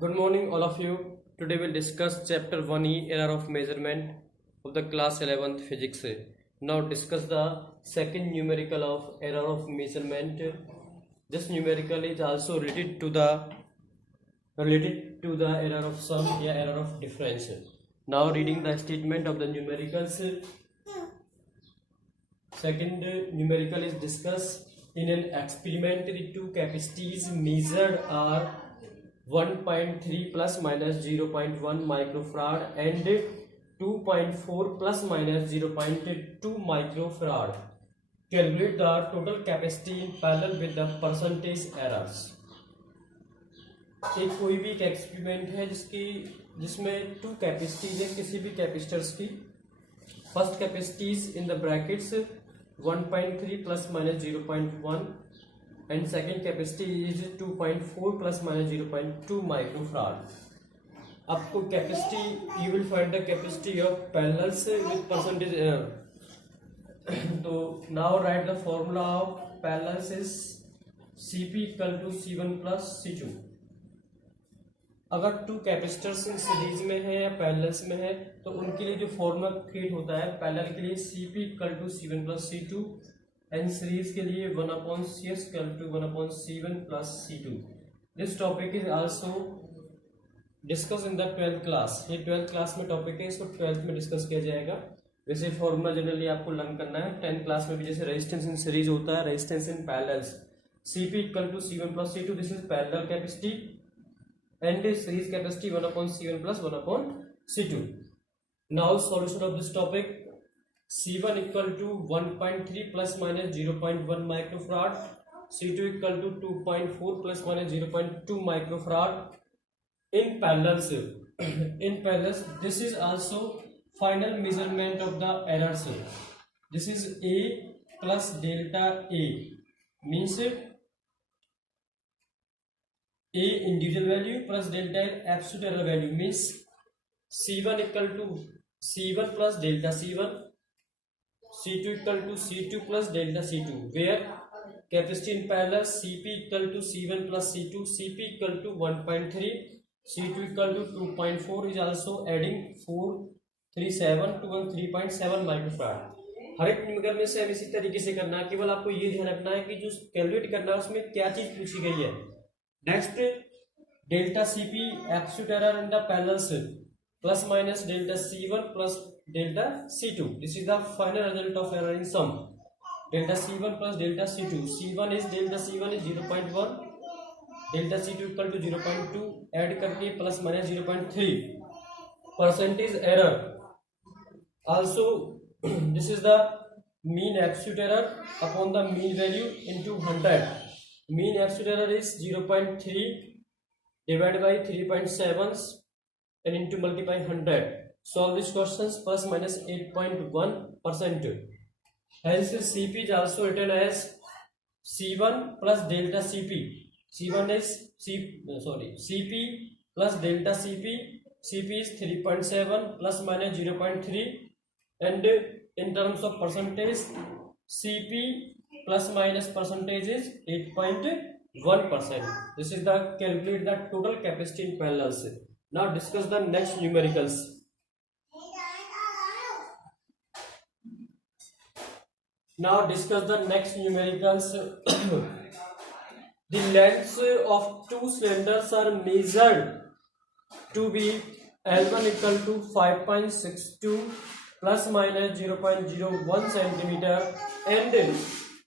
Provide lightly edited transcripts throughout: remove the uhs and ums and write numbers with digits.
Good morning, all of you. Today we'll discuss chapter 1E, error of measurement of the class 11th physics. Now discuss the second numerical of error of measurement. This numerical is also related to the error of sum or error of difference. Now reading the statement of the numericals. Second numerical is discussed in an experiment. The two capacities measured are 1.3 plus minus 0.1 microfarad and 2.4 plus minus 0.2 microfarad. Calculate the total capacity in parallel with the percentage errors. एक कोई भी एक experiment है जिसमें to capacities है किसी भी capacitors की. First capacities in the brackets 1.3 plus minus 0.1 and second capacity is 2.4 plus minus 0.2 microfarad. आपको capacity you will find the capacity of parallels with percentage error. तो now write the formula of parallels is Cp equal to C1 plus C2. अगर two capacitors series में है या parallels में है तो उनके लिए जो फॉर्मूला क्रिएट होता है पैरेलल के लिए Cp equal to C1 plus C2 and series के लिए 1/CS equal to 1/C1 plus C2. This topic is also discuss in the 12th class. ये 12th क्लास में टॉपिक है, इसको 12th में डिस्कस किया जाएगा. वैसे फॉर्मूला जनरली आपको लर्न करना है 10th क्लास में भी. जैसे रेजिस्टेंस इन सीरीज होता है, resistance in parallels. Cp equal to C1 plus C2, this is parallel capacity and series capacity 1/C1 plus 1/C2. Now solution of this topic. C1 equal to 1.3 plus minus 0.1 microfarad, C2 equal to 2.4 plus minus 0.2 microfarad in parallels. In parallels, this is also final measurement of the errors. This is A plus delta A, means A individual value plus delta absolute error value, means C1 equal to C1 plus delta C1, C2 equal to C2 plus delta C2, where capacity in parallel Cp equal to C1 plus C2, Cp equal to 1.3, C2 equal to 2.4 is also adding 437 to 3.7 microfarad. हर एक numerical में same इसी तरीके से करना है. केवल आपको ये ध्यान रखना है कि जो कैलकुलेट करना है उसमें क्या चीज पूछी गई है. Next, delta Cp absolute error in the parallels plus minus delta C1 plus delta C2. This is the final result of error in sum. Delta C1 plus delta C2. C1 is delta C1 is 0.1, delta C2 equal to 0.2. Add करके plus minus 0.3. Percentage error. Also, this is the mean absolute error upon the mean value into 100. Mean absolute error is 0.3 divided by 3.7 and into multiply 100. Solve these questions plus minus 8.1%. Hence Cp is also written as C1 plus delta Cp. C1 is Cp plus delta Cp. Cp is 3.7 plus minus 0.3, and in terms of percentage Cp plus minus percentage is 8.1%. This is the calculate the total capacity in parallels. Now discuss the next numericals. Now discuss the next numericals. The lengths of two cylinders are measured to be L1 equal to 5.62 plus minus 0.01 centimeter and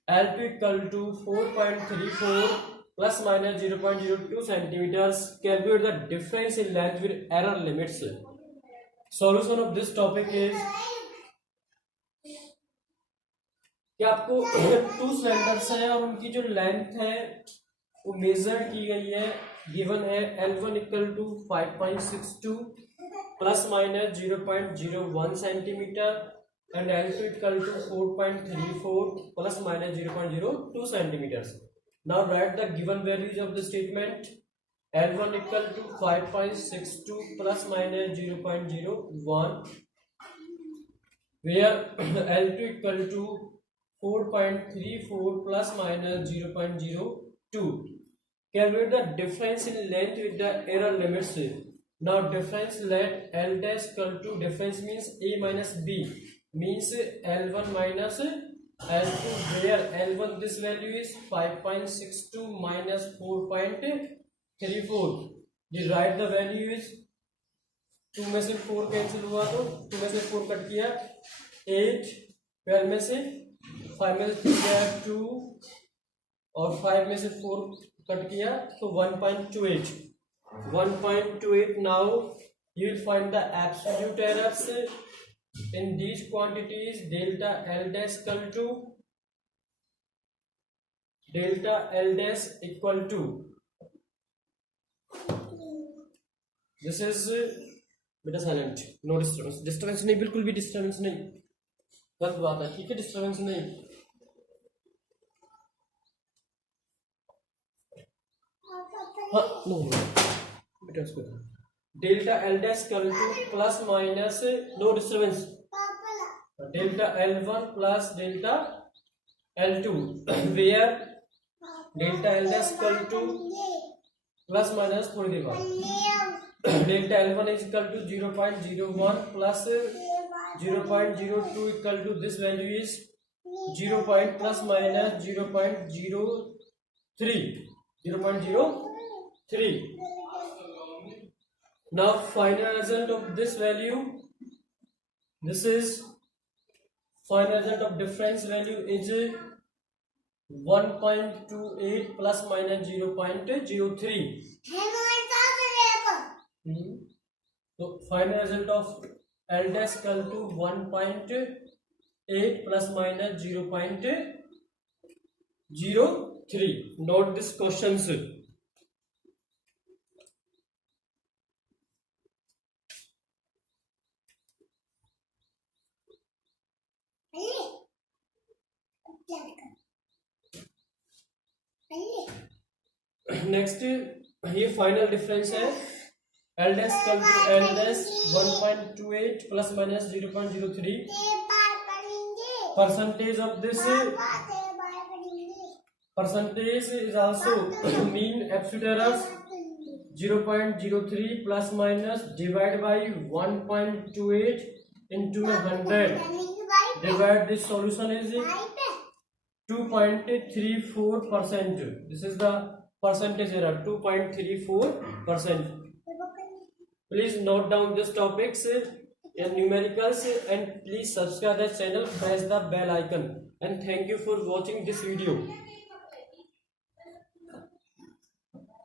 L2 equal to 4.34 plus minus 0.02 centimeters. Calculate the difference in length with error limits. Solution of this topic is कि आपको to cylinders है और उनकी जो length है वो major की गई है. गिवन है L1 equal to 5.62 plus minus 0.01 centimetre and L2 equal to 4.34 plus minus 0.02 centimeters. Now write the given values of the statement. L1 equal to 5.62 plus minus 0.01, where L2 equal to 4.34 plus minus 0.02. calculate the difference in length with the error limits. Now difference, let L dash equal to, difference means A minus B, means L1 minus L2, where L1 this value is 5.62 minus 4.34. जी right the value is 2 में से 4 cancel हुआ तो 2 में से 4 cut किया 8, 12 में से 5 में से 3 गया 2 और 5 में से 4 कट किया तो 1.28. 1.28. Now you will find the absolute errors in these quantities. Delta L dash equal to this is बेटा साइलेंट, नो डिस्टर्बेंस. डिस्टर्बेंस नहीं, बिल्कुल भी डिस्टर्बेंस नहीं, गलत बात है, ठीक है, डिस्टर्बेंस नहीं. हाँ नो बेटा इसको delta L dash equal to plus minus, no disturbance, delta L1 प्लस delta L2, where delta L dash equal to plus minus थोड़ी देर बाद delta L1 is equal to 0.01 plus 0.02 equal to this value is 0. Plus minus 0.03. Now final result of this value, this is final result of difference value is 1.28 plus minus 0.03. So final result of L dash equal to 1.8 plus minus 0.03. Note this questions. Next ये final difference है L dash equal to L dash 1.28 plus minus 0.03. Percentage of this percentage is also mean absolute errors 0.03 plus minus divided by 1.28 into 100. Divide this solution is 2.34%. This is the percentage error, 2.34%. Please note down these topics and numericals and please subscribe the channel, press the bell icon, and thank you for watching this video.